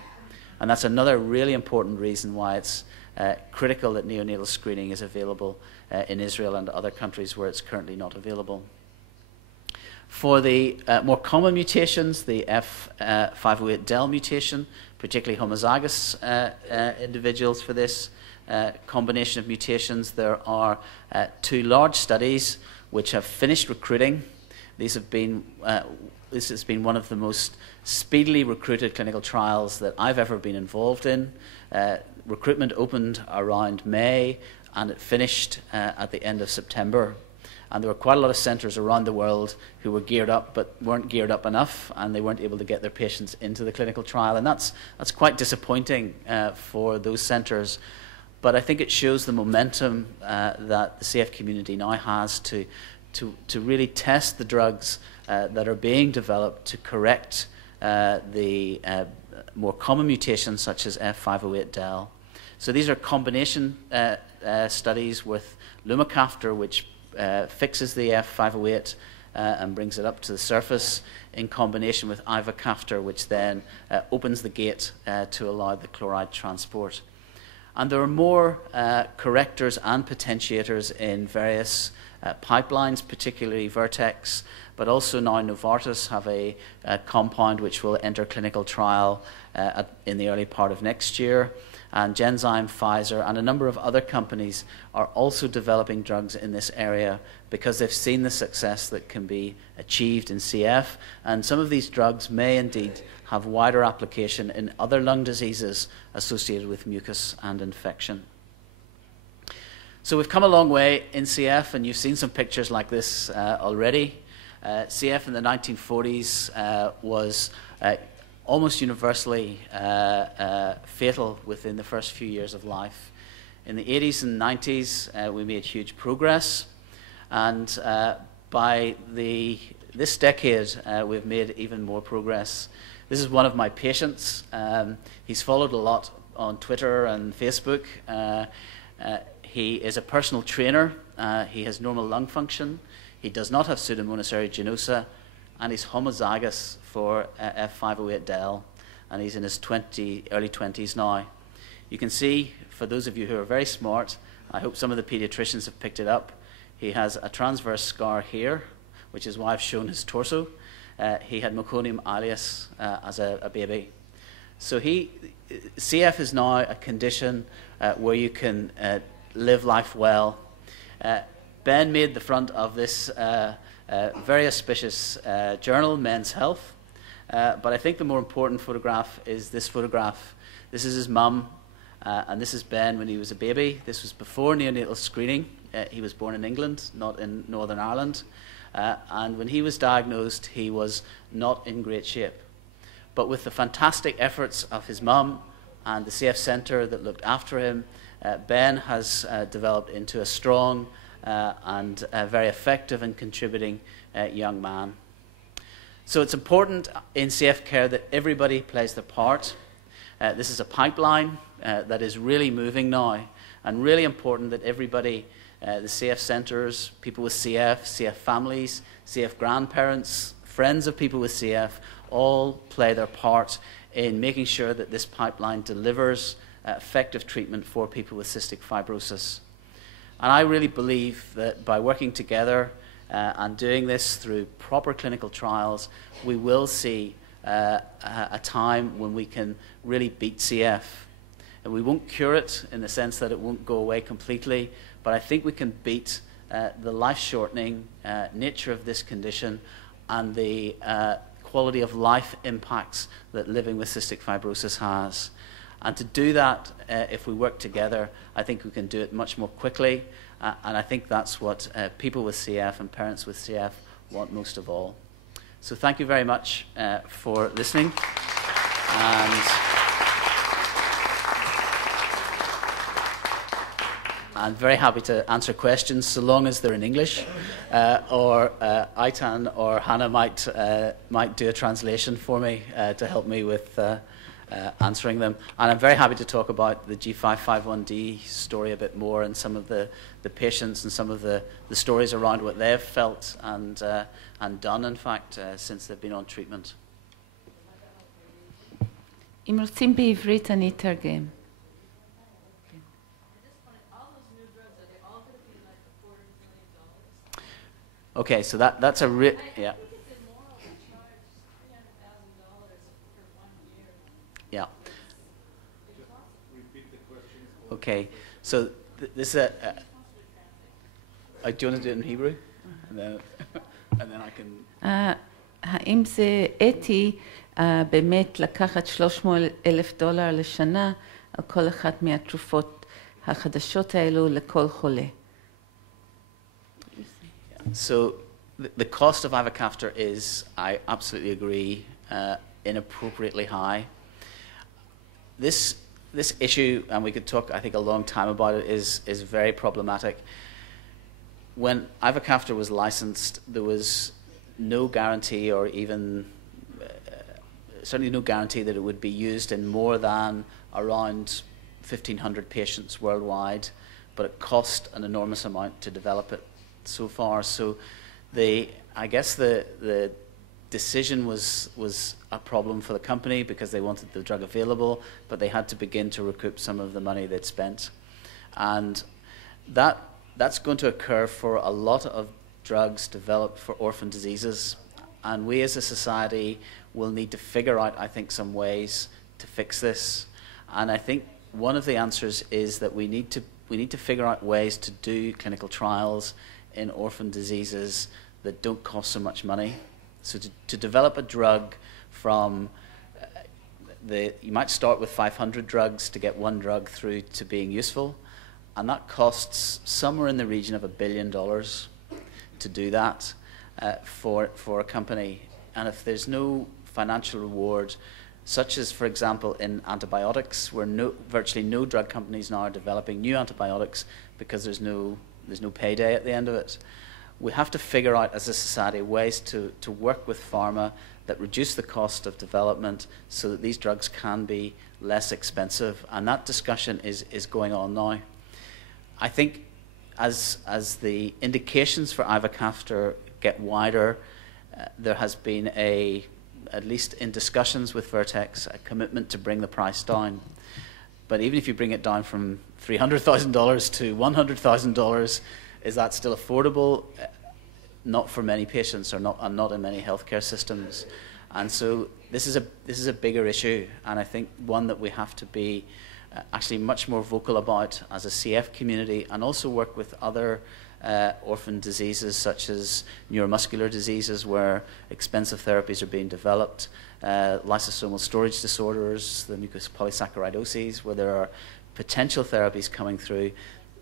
And that's another really important reason why it's critical that neonatal screening is available in Israel and other countries where it's currently not available. For the more common mutations, the F508del mutation, particularly homozygous individuals for this combination of mutations, there are 2 large studies which have finished recruiting. This has been one of the most speedily recruited clinical trials that I've ever been involved in. Recruitment opened around May, and it finished at the end of September. And there were quite a lot of centres around the world who were geared up but weren't geared up enough, and they weren't able to get their patients into the clinical trial. And that's quite disappointing for those centres. But I think it shows the momentum that the CF community now has to really test the drugs that are being developed to correct the more common mutations such as F508del. So these are combination studies with lumacaftor, which fixes the F508 and brings it up to the surface, in combination with ivacaftor, which then opens the gate to allow the chloride transport. And there are more correctors and potentiators in various pipelines, particularly Vertex, but also now Novartis have a compound which will enter clinical trial in the early part of next year. And Genzyme, Pfizer, and a number of other companies are also developing drugs in this area because they've seen the success that can be achieved in CF. And some of these drugs may indeed have wider application in other lung diseases associated with mucus and infection. So we've come a long way in CF, and you've seen some pictures like this already. CF in the 1940s was almost universally fatal within the first few years of life. In the 80s and 90s, we made huge progress, and by this decade, we've made even more progress. This is one of my patients. He's followed a lot on Twitter and Facebook. He is a personal trainer. He has normal lung function. He does not have Pseudomonas aeruginosa, and he's homozygous for F508del, and he's in his early 20s now. You can see, for those of you who are very smart, I hope some of the pediatricians have picked it up, he has a transverse scar here, which is why I've shown his torso. He had meconium ileus as a baby. So CF is now a condition where you can live life well. Ben made the front of this very auspicious journal, Men's Health. But I think the more important photograph is this photograph. This is his mum, and this is Ben when he was a baby. This was before neonatal screening. He was born in England, not in Northern Ireland. And when he was diagnosed, he was not in great shape. But with the fantastic efforts of his mum and the CF Centre that looked after him, Ben has developed into a strong and very effective and contributing young man. So it's important in CF care that everybody plays their part. This is a pipeline that is really moving now, and really important that everybody, the CF centres, people with CF, CF families, CF grandparents, friends of people with CF, all play their part in making sure that this pipeline delivers effective treatment for people with cystic fibrosis. And I really believe that by working together and doing this through proper clinical trials, we will see a time when we can really beat CF. And we won't cure it in the sense that it won't go away completely, but I think we can beat the life-shortening nature of this condition and the quality of life impacts that living with cystic fibrosis has. And to do that, if we work together, I think we can do it much more quickly. And I think that's what people with CF and parents with CF want most of all. So thank you very much for listening. And I'm very happy to answer questions, so long as they're in English, or Aitan or Hannah might do a translation for me to help me with answering them. And I'm very happy to talk about the G551D story a bit more, and some of the patients and some of the stories around what they've felt and done, in fact, since they've been on treatment. אם רוצים בעברית אני אתרגם. Okay, so that's a yeah. Yeah. Okay, so this is do you want to do it in Hebrew? And then I can... האם זה אתי באמת לקחת $300,000 לשנה על כל אחת מהתרופות החדשות האלו לכל חולה? So the cost of ivacaftor is, I absolutely agree, inappropriately high. This issue, and we could talk, I think, a long time about it, is very problematic. When ivacaftor was licensed, there was no guarantee or even certainly no guarantee that it would be used in more than around 1,500 patients worldwide, but it cost an enormous amount to develop it so far. So I guess the decision was a problem for the company because they wanted the drug available, but they had to begin to recoup some of the money they'd spent. And that's going to occur for a lot of drugs developed for orphan diseases. And we as a society will need to figure out, I think, some ways to fix this. And I think one of the answers is that we need to figure out ways to do clinical trials in orphan diseases that don't cost so much money. So to develop a drug from you might start with 500 drugs to get one drug through to being useful, and that costs somewhere in the region of $1 billion to do that for a company. And if there's no financial reward, such as, for example, in antibiotics, where virtually no drug companies now are developing new antibiotics because there's no payday at the end of it. We have to figure out as a society ways to work with pharma that reduce the cost of development so that these drugs can be less expensive. And that discussion is going on now. I think as the indications for ivacaftor get wider, there has been at least in discussions with Vertex, a commitment to bring the price down. But even if you bring it down from $300,000 to $100,000, is that still affordable? Not for many patients, or not in many healthcare systems. And so this is a bigger issue, and I think one that we have to be actually much more vocal about as a CF community, and also work with other orphan diseases such as neuromuscular diseases where expensive therapies are being developed, lysosomal storage disorders, the mucopolysaccharidoses, where there are potential therapies coming through.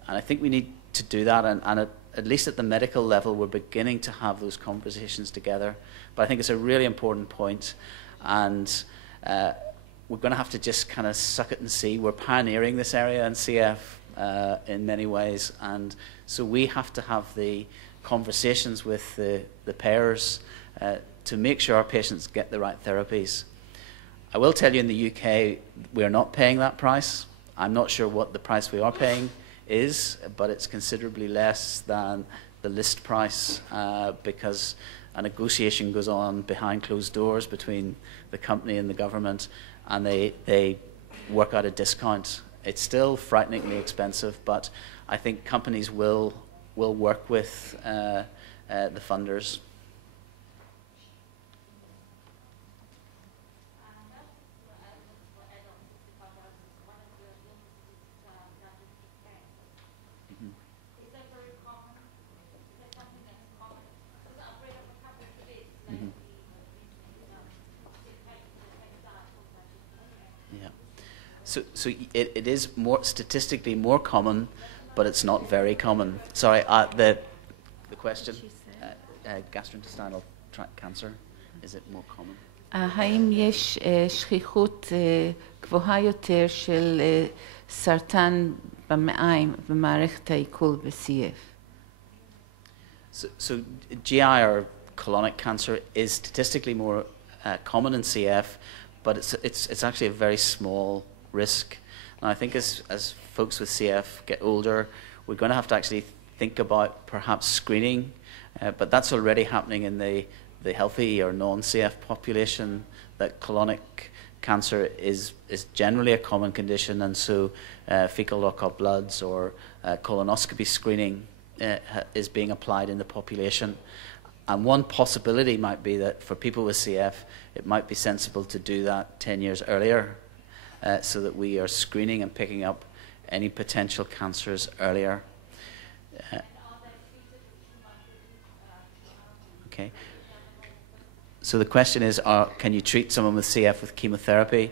And I think we need to do that, and at least at the medical level, we're beginning to have those conversations together. But I think it's a really important point, and we're going to have to just kind of suck it and see. We're pioneering this area in CF in many ways, and so we have to have the conversations with the payers to make sure our patients get the right therapies. I will tell you, in the UK, we're not paying that price. I'm not sure what the price we are paying is, but it's considerably less than the list price because a negotiation goes on behind closed doors between the company and the government, and they work out a discount. It's still frighteningly expensive, but I think companies will work with the funders. So it is statistically more common, but it's not very common. Sorry, the question, gastrointestinal tract cancer, is it more common? האם יש שכיחות גבוהה יותר של סרטן במעיים במערכת העיכול ב-CF? So GI or colonic cancer is statistically more common in CF, but it's actually a very small risk. And I think as folks with CF get older, we're going to have to actually think about perhaps screening, but that's already happening in the healthy or non-CF population, that colonic cancer is generally a common condition, and so fecal occult bloods or colonoscopy screening is being applied in the population. And one possibility might be that for people with CF, it might be sensible to do that 10 years earlier, so that we are screening and picking up any potential cancers earlier. Okay. So the question is, can you treat someone with CF with chemotherapy?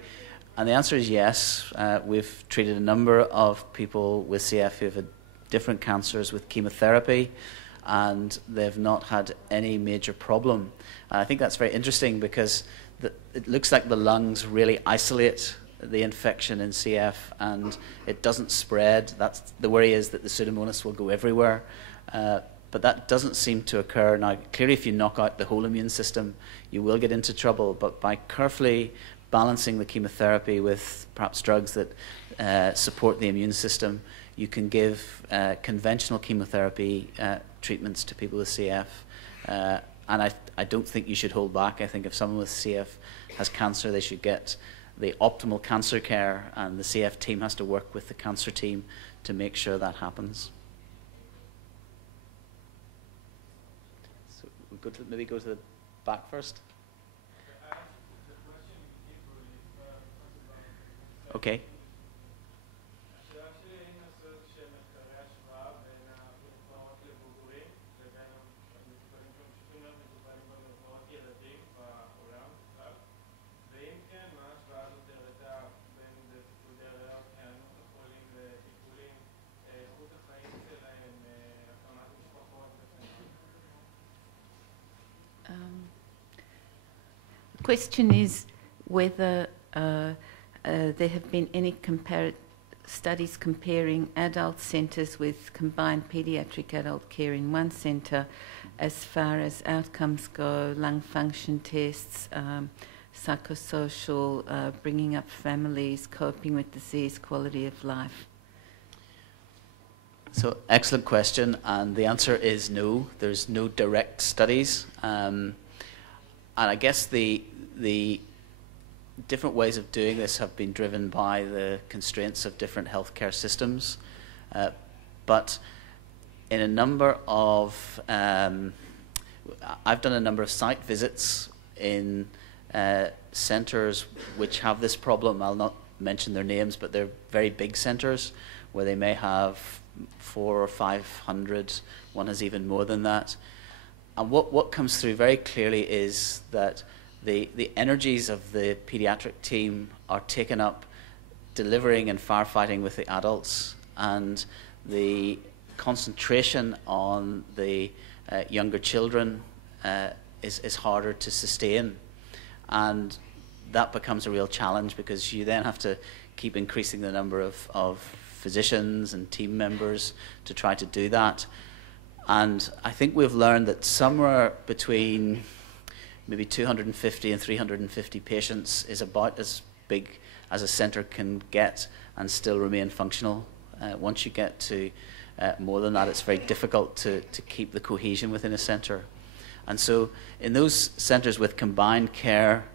And the answer is yes. We've treated a number of people with CF who have had different cancers with chemotherapy, and they've not had any major problem. And I think that's very interesting because it looks like the lungs really isolate the infection in CF, and it doesn't spread. The worry is that the Pseudomonas will go everywhere. but that doesn't seem to occur. Now, clearly, if you knock out the whole immune system, you will get into trouble. But by carefully balancing the chemotherapy with perhaps drugs that support the immune system, you can give conventional chemotherapy treatments to people with CF. And I don't think you should hold back. I think if someone with CF has cancer, they should get the optimal cancer care, and the CF team has to work with the cancer team to make sure that happens. So we'll maybe go to the back first. Okay. The question is whether there have been any studies comparing adult centres with combined paediatric adult care in one centre as far as outcomes go, lung function tests, psychosocial, bringing up families, coping with disease, quality of life. So, excellent question, and the answer is no. There's no direct studies. And I guess the different ways of doing this have been driven by the constraints of different healthcare systems. But in a number of, I've done a number of site visits in centres which have this problem. I'll not mention their names, but they're very big centres where they may have 400 or 500. One has even more than that. And what comes through very clearly is that the energies of the paediatric team are taken up delivering and firefighting with the adults, and the concentration on the younger children is harder to sustain. And that becomes a real challenge because you then have to keep increasing the number of physicians and team members to try to do that. And I think we've learned that somewhere between maybe 250 and 350 patients is about as big as a centre can get and still remain functional. Once you get to more than that, it's very difficult to keep the cohesion within a centre. And so in those centres with combined care,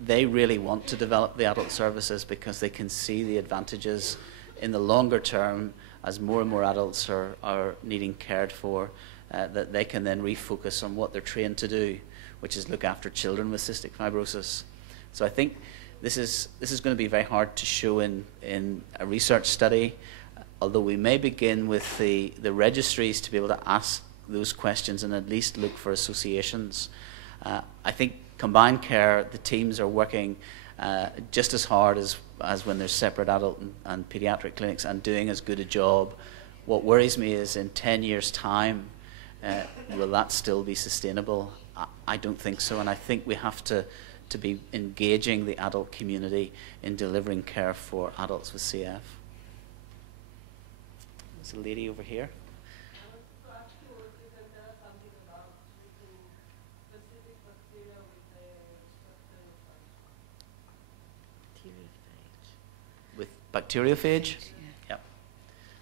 they really want to develop the adult services because they can see the advantages in the longer term as more and more adults are needing cared for, that they can then refocus on what they're trained to do, which is look after children with cystic fibrosis. So I think this is going to be very hard to show in a research study, although we may begin with the registries to be able to ask those questions and at least look for associations. I think combined care, the teams are working just as hard as when there's separate adult and pediatric clinics and doing as good a job. What worries me is in 10 years' time, will that still be sustainable? I don't think so, and I think we have to be engaging the adult community in delivering care for adults with CF. There's a lady over here. With bacteriophage? Yeah.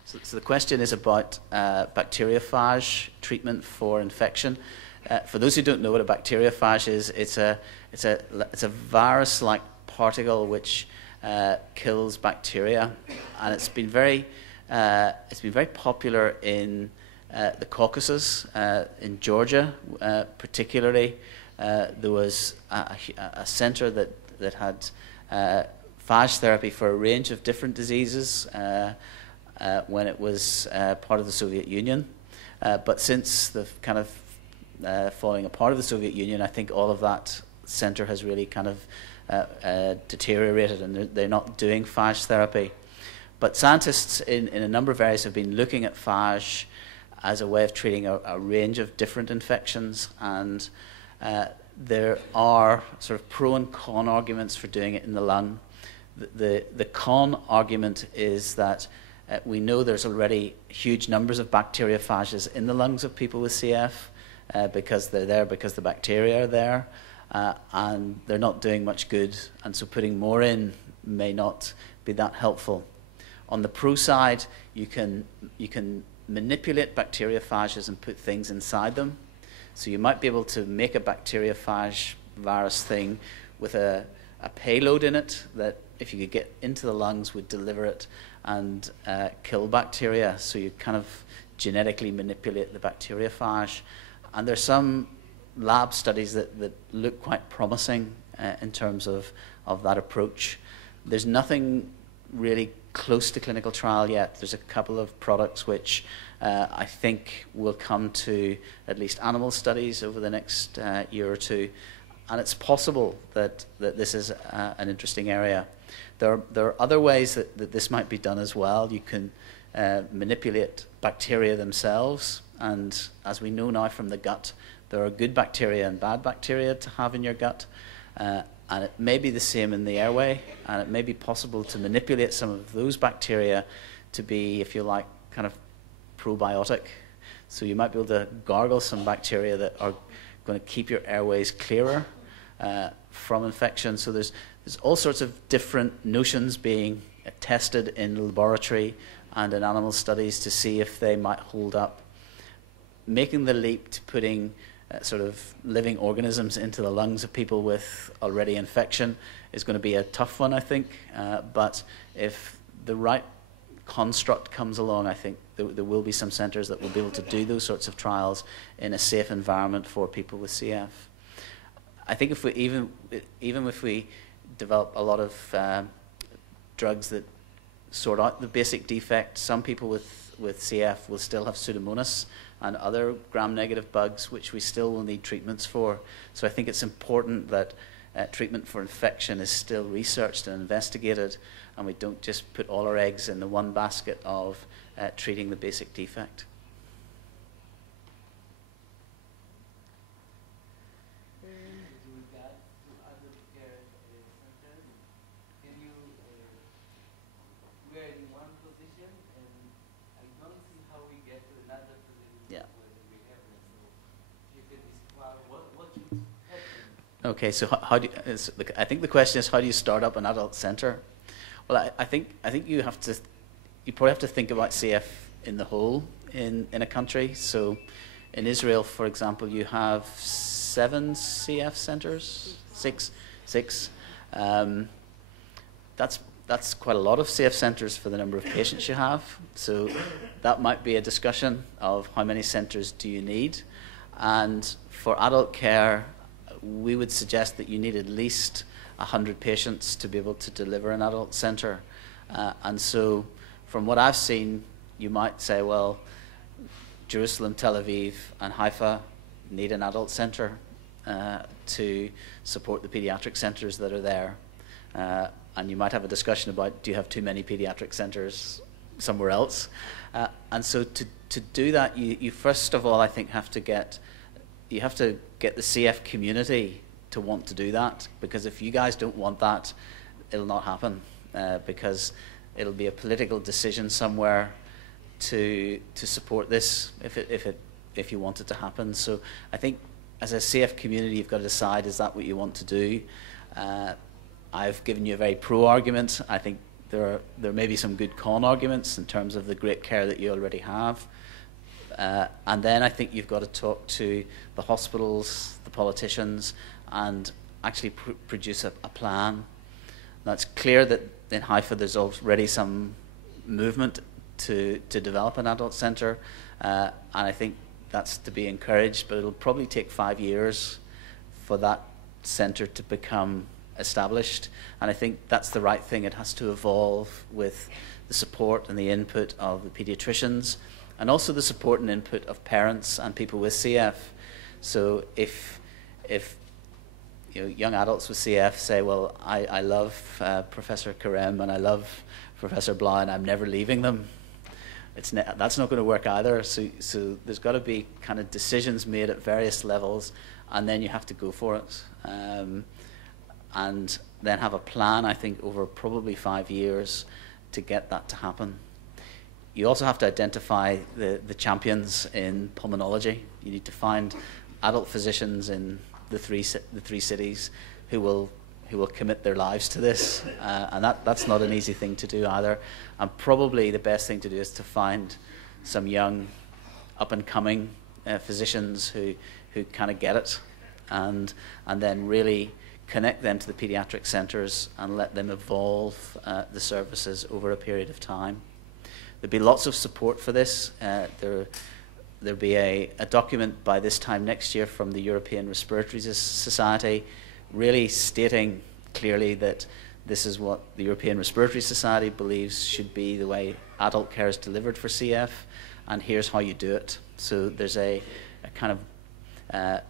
So the question is about bacteriophage treatment for infection. For those who don't know what a bacteriophage is, it's a virus-like particle which kills bacteria, and it's been very popular in the Caucasus, in Georgia, particularly. There was a centre that had phage therapy for a range of different diseases when it was part of the Soviet Union, but since the kind of falling apart of the Soviet Union, I think all of that centre has really kind of deteriorated, and they're not doing phage therapy. But scientists in a number of areas have been looking at phage as a way of treating a range of different infections, and there are sort of pro and con arguments for doing it in the lung. The con argument is that We know there's already huge numbers of bacteriophages in the lungs of people with CF because they're there, because the bacteria are there, and they're not doing much good, and so putting more in may not be that helpful. On the pro side, you can manipulate bacteriophages and put things inside them. So you might be able to make a bacteriophage virus thing with a payload in it that, if you could get into the lungs, would deliver it and kill bacteria. So you kind of genetically manipulate the bacteriophage. And there's some lab studies that look quite promising in terms of that approach. There's nothing really close to clinical trial yet. There's a couple of products which I think will come to at least animal studies over the next year or two. And it's possible that this is an interesting area. There are other ways that this might be done as well. You can manipulate bacteria themselves. And as we know now from the gut, there are good bacteria and bad bacteria to have in your gut. And it may be the same in the airway. And it may be possible to manipulate some of those bacteria to be, if you like, kind of probiotic. So you might be able to gargle some bacteria that are going to keep your airways clearer from infection. So there's all sorts of different notions being tested in the laboratory and in animal studies to see if they might hold up. Making the leap to putting sort of living organisms into the lungs of people with already infection is going to be a tough one, I think. But if the right construct comes along, I think there will be some centres that will be able to do those sorts of trials in a safe environment for people with CF. I think if we even if we develop a lot of drugs that sort out the basic defect, some people with CF will still have Pseudomonas and other gram-negative bugs, which we still will need treatments for. So I think it's important that treatment for infection is still researched and investigated, and we don't just put all our eggs in the one basket of treating the basic defect. Okay, so how do you, I think the question is, how do you start up an adult centre? Well, I think you probably have to think about CF in the whole in a country. So in Israel, for example, you have 7 CF centres, six. That's quite a lot of CF centres for the number of patients you have. So that might be a discussion of how many centres do you need. And for adult care, we would suggest that you need at least 100 patients to be able to deliver an adult centre. And so from what I've seen, you might say, well, Jerusalem, Tel Aviv, and Haifa need an adult centre to support the paediatric centres that are there. And you might have a discussion about, do you have too many paediatric centres somewhere else? And so to do that, you first of all, I think, have to get the CF community to want to do that, because if you guys don't want that, it'll not happen, because it'll be a political decision somewhere to support this if you want it to happen. So I think as a CF community, you've got to decide, is that what you want to do? I've given you a very pro argument. I think there may be some good con arguments in terms of the great care that you already have. And then I think you've got to talk to the hospitals, the politicians, and actually produce a plan. Now, it's clear that in Haifa there's already some movement to develop an adult centre, and I think that's to be encouraged, but it'll probably take 5 years for that centre to become established. And I think that's the right thing. It has to evolve with the support and the input of the paediatricians, and also the support and input of parents and people with CF. So if young adults with CF say, well, I love Professor Karem and I love Professor Blau and I'm never leaving them, that's not going to work either. So there's got to be kind of decisions made at various levels, and then you have to go for it. And then have a plan, I think, over probably 5 years to get that to happen. you also have to identify the champions in pulmonology. You need to find adult physicians in the three cities who will commit their lives to this, and that's not an easy thing to do either. And probably the best thing to do is to find some young, up-and-coming physicians who kind of get it, and then really connect them to the pediatric centres and let them evolve the services over a period of time. There'll be lots of support for this. There'll be a document by this time next year from the European Respiratory Society really stating clearly that this is what the European Respiratory Society believes should be the way adult care is delivered for CF, and here's how you do it. So there's a kind of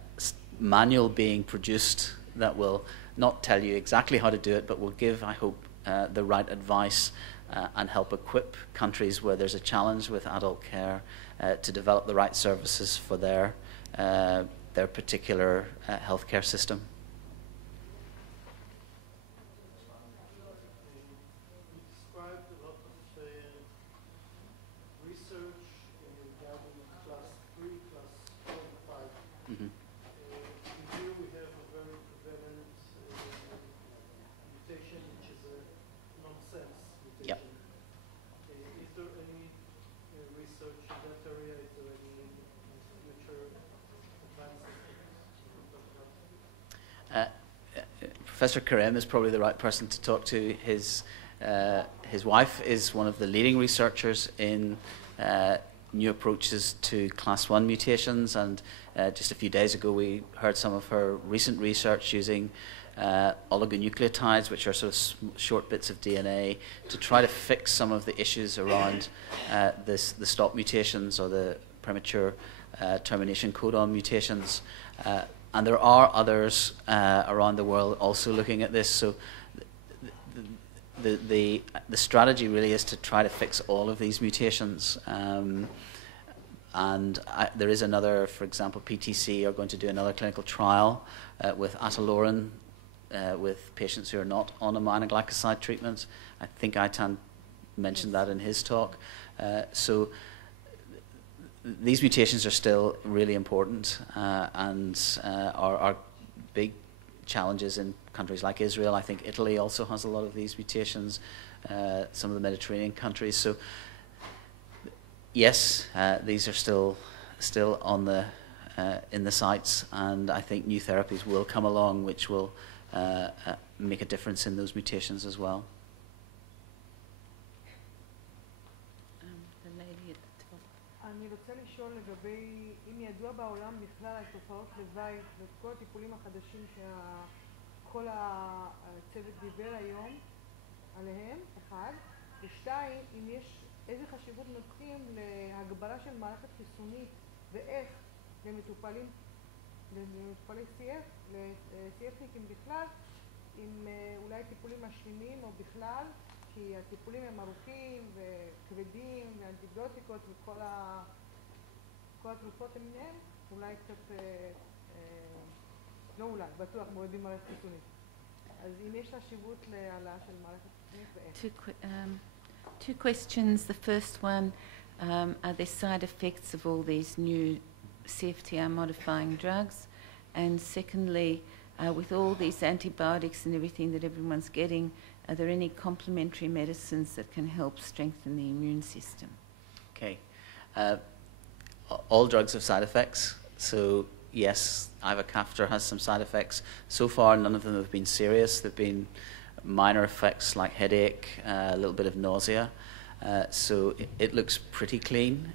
manual being produced that will not tell you exactly how to do it, but will give, I hope, the right advice and help equip countries where there's a challenge with adult care to develop the right services for their particular healthcare system. Professor Karim is probably the right person to talk to. His wife is one of the leading researchers in new approaches to class 1 mutations, and just a few days ago we heard some of her recent research using oligonucleotides, which are sort of short bits of DNA, to try to fix some of the issues around the stop mutations or the premature termination codon mutations. And there are others around the world also looking at this. So the strategy really is to try to fix all of these mutations. There is another, for example, PTC are going to do another clinical trial with Ateloran with patients who are not on aminoglycoside treatment. I think Aitan mentioned that in his talk. So these mutations are still really important and are big challenges in countries like Israel. I think Italy also has a lot of these mutations, some of the Mediterranean countries. So yes, these are still on the in the sites, and I think new therapies will come along which will make a difference in those mutations as well. אני רוצה לשאול לגבי אם ידוע בעולם בכלל על תופעות לוואי וכל הטיפולים החדשים שכל הצוות דיבר היום עליהם, אחד, ושתיים, אם יש איזה חשיבות נותנים להגברה של מערכת חיסונית ואיך למטופלי CF, ל-CFניקים בכלל, עם אולי טיפולים משלימים או בכלל, כי הטיפולים הם ארוכים וכבדים ואנטיביוטיקות וכל התרופות למיניהם, אולי קצת, לא אולי, בטוח מורידים מערכת חיסונית. אז אם יש חשיבות להעלאה של מערכת חיסונית ואיך? Two questions. The first one, are there side effects of all these new CFTR modifying drugs? And secondly, with all these antibiotics and everything that everyone's getting, are there any complementary medicines that can help strengthen the immune system? Okay. All drugs have side effects. So yes, ivacaftor has some side effects. So far, none of them have been serious. They've been minor effects like headache, a little bit of nausea. So it looks pretty clean.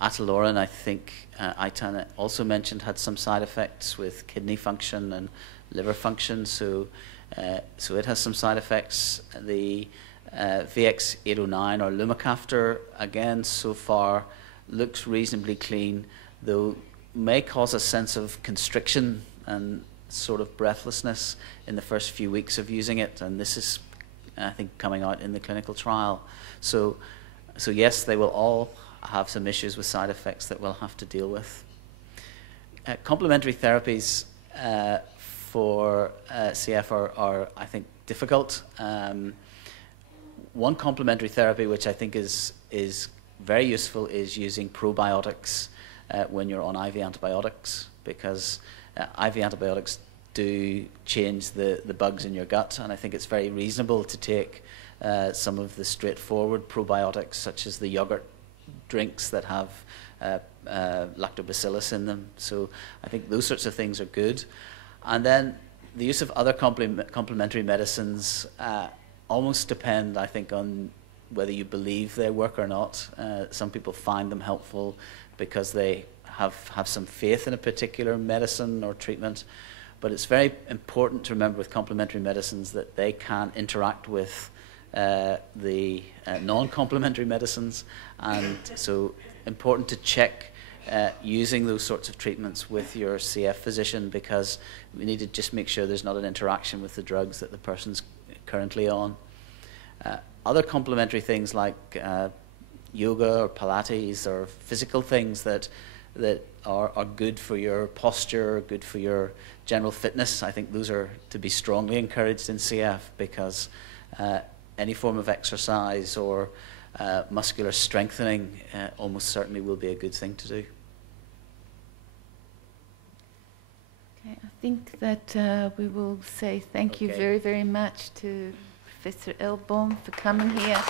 Ateloran, I think Aitan also mentioned, had some side effects with kidney function and liver function. So it has some side effects. The VX809 or lumacaftor, again, so far looks reasonably clean, though may cause a sense of constriction and sort of breathlessness in the first few weeks of using it, and this is, I think, coming out in the clinical trial. So yes, they will all have some issues with side effects that we'll have to deal with. Complementary therapies for CF are, I think, difficult. one complementary therapy which I think is very useful is using probiotics when you're on IV antibiotics, because IV antibiotics do change the bugs in your gut, and I think it's very reasonable to take some of the straightforward probiotics, such as the yogurt drinks that have lactobacillus in them. So I think those sorts of things are good. And then the use of other complementary medicines almost depend, I think, on whether you believe they work or not. Some people find them helpful because they have some faith in a particular medicine or treatment. But it's very important to remember with complementary medicines that they can interact with the non-complementary medicines, and so important to check using those sorts of treatments with your CF physician, because we need to just make sure there's not an interaction with the drugs that the person's currently on. Other complementary things like yoga or Pilates or physical things that are good for your posture, good for your general fitness, I think those are to be strongly encouraged in CF, because any form of exercise or muscular strengthening almost certainly will be a good thing to do. Okay, I think that we will say thank you very, very much to Professor Elbom for coming here.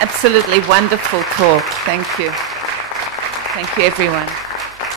Absolutely wonderful talk. Thank you. Thank you, everyone.